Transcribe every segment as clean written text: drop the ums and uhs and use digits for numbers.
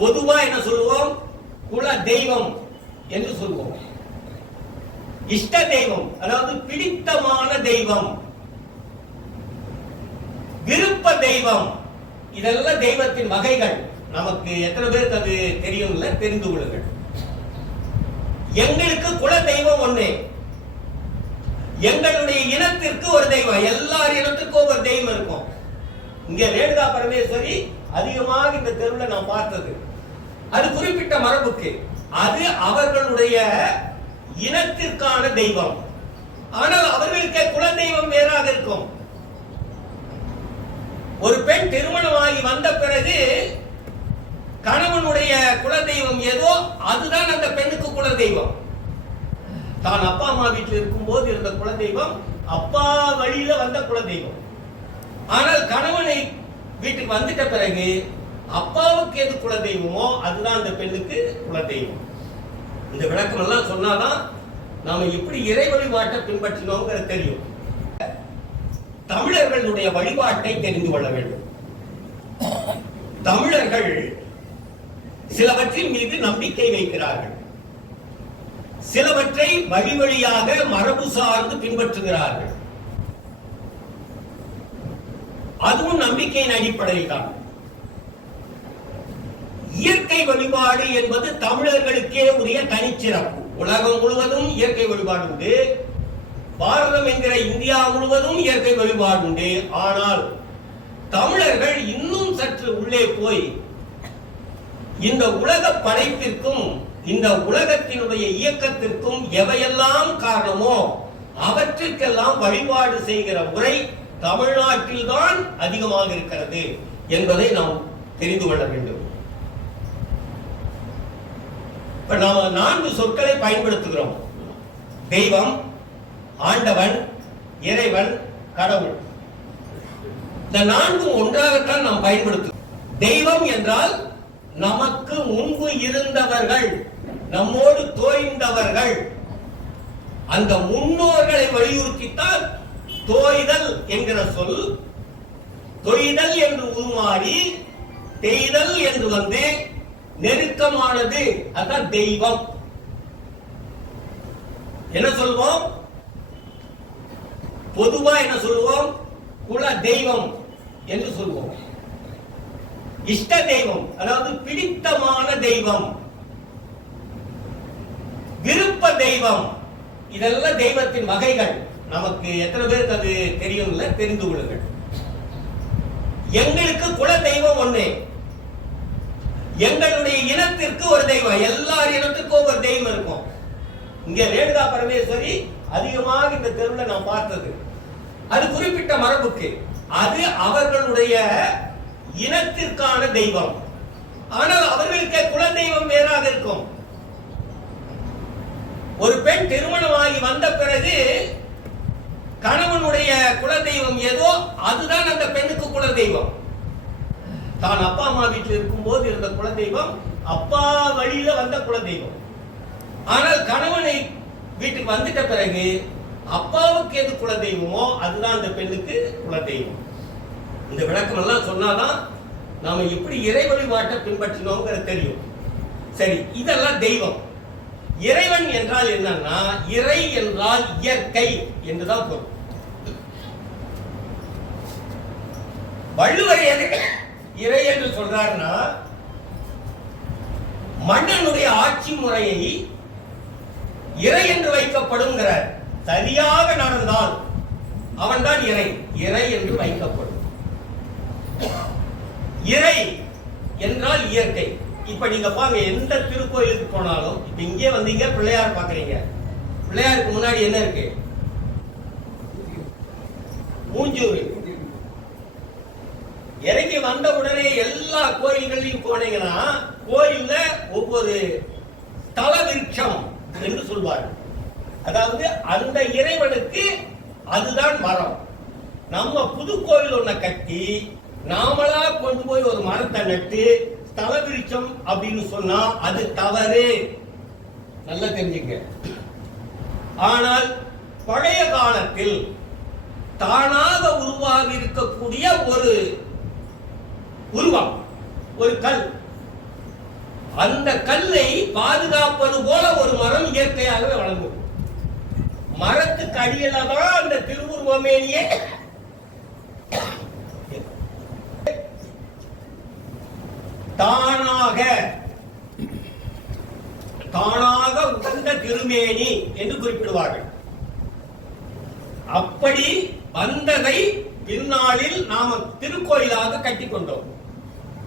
பொதுவா என்ன சொல்லுவோம்? குல தெய்வம் என்று சொல்லுவோம். இஷ்ட தெய்வம் அதாவது பிடித்தமான தெய்வம், விருப்ப தெய்வம், இதெல்லாம் தெய்வத்தின் வகைகள். நமக்கு எத்தனை பேருக்கு அது தெரியும்? தெரிந்து கொள்ளுங்கள். எங்களுக்கு குல தெய்வம் ஒண்ணு. எங்களுடைய இனத்திற்கு ஒரு தெய்வம், எல்லார் இனத்துக்கும் ஒரு தெய்வம் இருக்கும். இங்க ரேணுகா பரமேஸ்வரி அதிகமாக இந்த தெருவில் நான் பார்த்தது, அது குறிப்பிட்ட மரபுக்கு, அது அவர்களுடைய இனத்திற்கான தெய்வம். ஆனால் அவர்களுக்கு குல தெய்வம் வேறாக இருக்கும். ஒரு பெண் திருமணமாகி வந்த பிறகு கணவனுடைய குல தெய்வம் ஏதோ அதுதான் அந்த பெண்ணுக்கு குல தெய்வம். தான் அப்பா அம்மா வீட்டில் இருக்கும் போது இருந்த குல தெய்வம் அப்பா வழியில வந்த குல தெய்வம். ஆனால் கணவனை வீட்டுக்கு வந்துட்ட பிறகு அப்பாவுக்கு எது குல தெய்வமோ அதுதான் அந்த பெண்ணுக்கு குல தெய்வம். இந்த விளக்கம் எல்லாம் சொன்னாதான் நாம எப்படி இறை வழிபாட்டை பின்பற்றினோங்கிறது தெரியும். தமிழர்களுடைய வழிபாட்டை தெரிந்து கொள்ள வேண்டும். தமிழர்கள் சிலவற்றின் மீது நம்பிக்கை வைக்கிறார்கள், சிலவற்றை வழி வழியாக மரபு சார்ந்து பின்பற்றுகிறார்கள். அதுவும் நம்பிக்கையின் அடிப்படையில் தான். இயற்கை வழிபாடு என்பது தமிழர்களுக்கே உரிய தனிச்சிறப்பு. உலகம் முழுவதும் இயற்கை வழிபாடு உண்டு, பாரதம் என்கிற இந்தியா முழுவதும் இயற்கை வழிபாடு உண்டு. ஆனால் தமிழர்கள் இன்னும் சற்று உள்ளே போய் இந்த உலக படைப்பிற்கும் இந்த உலகத்தினுடைய இயக்கத்திற்கும் எவையெல்லாம் காரணமோ அவற்றிற்கெல்லாம் வழிபாடு செய்கிற முறை தமிழ்நாட்டில் தான் அதிகமாக இருக்கிறது என்பதை நாம் தெரிந்து கொள்ள வேண்டும். இப்ப நாம 4 சொற்களை பயன்படுத்துகிறோம்: தெய்வம், ஆண்டவன், இறைவன், கடவுள். இந்த 4 ஒன்றாகத்தான் நாம் பயன்படுத்துகிறோம். தெய்வம் என்றால் நமக்கு முன்பு இருந்தவர்கள், நம்மோடு தோய்ந்தவர்கள், அந்த முன்னோர்களை வலியுறுத்தித்தான் தோய்தல் என்கிற சொல். தொய்தல் என்று உருமாறி தேய்தல் என்று வந்து நெருக்கமானது, அதான் தெய்வம். என்ன சொல்வோம்? பொதுவா என்ன சொல்லுவோம்? குல தெய்வம் என்று சொல்வோம். இஷ்ட தெய்வம் அதாவது பிடித்தமான தெய்வம், விருப்ப தெய்வம், இதெல்லாம் தெய்வத்தின் வகைகள். நமக்கு எத்தனை பேருக்கு அது தெரியும்? தெரிந்து கொள்ளுங்கள். எங்களுக்கு குல தெய்வம் ஒண்ணு. எங்களுடைய இனத்திற்கு ஒரு தெய்வம், எல்லார் இனத்துக்கும் ஒரு தெய்வம் இருக்கும். இங்க ரேணுகா பரமேஸ்வரி அதிகமாக இந்த தெருவில் நான் பார்த்தது, அது குறிப்பிட்ட மரபுக்கு, அது அவர்களுடைய இனத்திற்கான தெய்வம். ஆனால் அவர்களுக்கு குல தெய்வம் வேறாக இருக்கும். ஒரு பெண் திருமணமாகி வந்த பிறகு கணவனுடைய குல தெய்வம் ஏதோ அதுதான் அந்த பெண்ணுக்கு குல தெய்வம். தான் அப்பா அம்மா வீட்டில் இருக்கும் போது இருந்த குல தெய்வம் அப்பா வழியில வந்த குல தெய்வம். ஆனால் கணவனை வீட்டுக்கு வந்துட்ட பிறகு அப்பாவுக்கு எது குல தெய்வமோ அதுதான் அந்த பெண்ணுக்கு குல தெய்வம். இந்த விளக்கம் எல்லாம் சொன்னாதான் நாம எப்படி இறை வழிபாட்டை பின்பற்றினோங்கிறது தெரியும். சரி, இதெல்லாம் தெய்வம். இறைவன் என்றால் என்னன்னா, இறை என்றால் இயற்கை என்றுதான் பொருள். வள்ளுவர் இறை என்று சொல்றாருன்னா, மன்னனுடைய ஆட்சி முறையை இறை என்று வைக்கப்படுங்கிறார். சரியாக நடந்தால் அவன்தான் இறை, இறை என்று வைக்கப்படும். இறை என்றால் இயற்கை. இப்ப நீங்க பாருங்க, எந்த திருக்கோயிலுக்கு போனாலும், இப்ப இங்கே வந்தீங்க பிள்ளையார் பாக்குறீங்க, பிள்ளையாருக்கு முன்னாடி என்ன இருக்கு? மூஞ்சூறு. இறங்கி வந்த உடனே எல்லா கோயில்களையும் போனீங்கன்னா கோயில்ல ஒவ்வொரு தல விருட்சம் என்று சொல்வார்கள். அதாவது அந்த இறைவனுக்கு அதுதான் மரம். நம்ம புது கோயில் ஒன்ன கட்டி நாமளா கொண்டு போய் ஒரு மரத்தை நட்டு தல விருட்சம் அப்படின்னு சொன்னா அது தவறு. நல்லா தெரிஞ்சுங்க. ஆனால் பழைய காலத்தில் தானாக உருவாகி இருக்கக்கூடிய ஒரு உருவம், ஒரு கல், அந்த கல்லை பாதுகாப்பது போல ஒரு மரம் இயற்கையாகவே வளர்ந்தது. மரத்துக்கு அடியில தான் அந்த திருவுருவமேனியே தானாக உகந்த திருமேனி என்று குறிப்பிடுவார்கள். அப்படி வந்ததை பின்னாளில் நாம திருக்கோயிலாக கட்டிக்கொண்டோம்.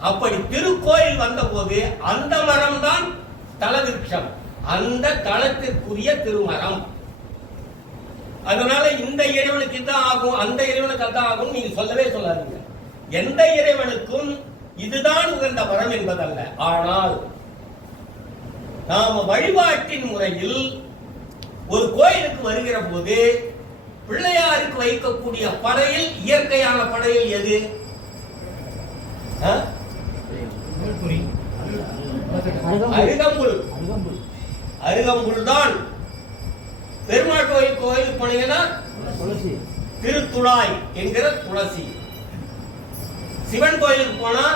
அப்படி திருக்கோயில் வந்த போது அந்த மரம் தான் தலவிருட்சம், அந்த தலத்திற்குரிய திருமரம். அதனால இந்த இறைவனுக்கு தான் ஆகும், அந்த இறைவனுக்கு அதான் ஆகும் நீங்க சொல்லவே சொல்லாதீங்க. எந்த இறைவனுக்கும் இதுதான் உகந்த மரம் என்பதல்ல. ஆனால் நாம வழிபாட்டின் முறையில் ஒரு கோயிலுக்கு வருகிற போது பிள்ளையாருக்கு வைக்கக்கூடிய படையில் இயற்கையான படையில் எது? அருகம்புல் தான். பெருமாள் கோயிலுக்கு போனீங்கன்னா திருத்துழாய் என்கிற துளசி. சிவன் கோயிலுக்கு போனா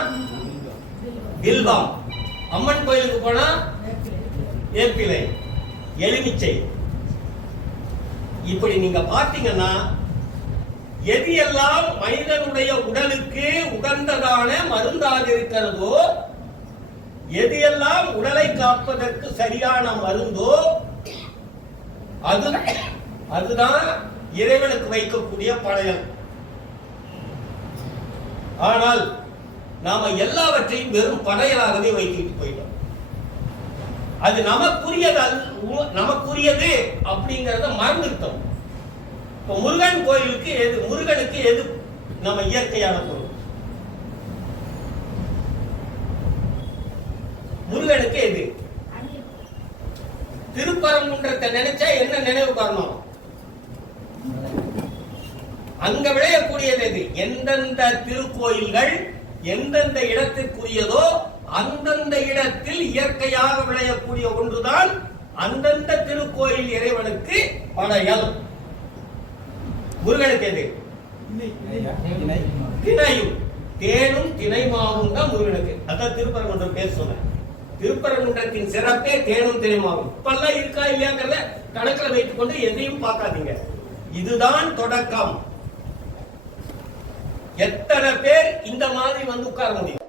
வில்வம், அம்மன் கோயிலுக்கு போனா ஏப்பிலை, எலுமிச்சை. இப்படி நீங்க பார்த்தீங்கன்னா எது எல்லாம் மனிதனுடைய உடலுக்கு உகந்ததான மருந்தாக இருக்கிறதோ, எது எல்லாம் உடலை காப்பதற்கு சரியான மருந்தோ அதுதான் இறைவனுக்கு வைக்கக்கூடிய படையல். ஆனால் நாம எல்லாவற்றையும் வெறும் படையலாகவே வைத்துட்டு போயிட்டோம். அது நமக்குரியது அப்படிங்கறத மறந்துட்டோம். இப்ப முருகன் கோயிலுக்கு எது, முருகனுக்கு எது நம்ம இயற்கையான பொருள்? முருகனுக்கு எது? திருப்பரங்குன்றத்தை நினைச்சா என்ன நினைவு காரணம்? அங்க விளையக்கூடியது எது? எந்தெந்த திருக்கோயில்கள் எந்தெந்த இடத்திற்குரியதோ அந்தந்த இடத்தில் இயற்கையாக விளையக்கூடிய ஒன்றுதான் அந்தந்த திருக்கோயில் இறைவனுக்கு படையல். முருகனுக்கு எது? திணையும் தேனும் திணைமாவும் தான் முருகனுக்கு. அதான் திருப்பரங்குன்றம் பேர் சொன்னேன். திருப்பரங்குன்றத்தின் சிறப்பே தேனும் திணைமாவும். இப்பெல்லாம் இருக்கா இல்லையாங்கிறத கணக்கில் வைத்துக் கொண்டு எதையும் பார்க்காதீங்க. இதுதான் தொடக்கம். எத்தனை பேர் இந்த மாதிரி வந்து உட்கார முடியும்?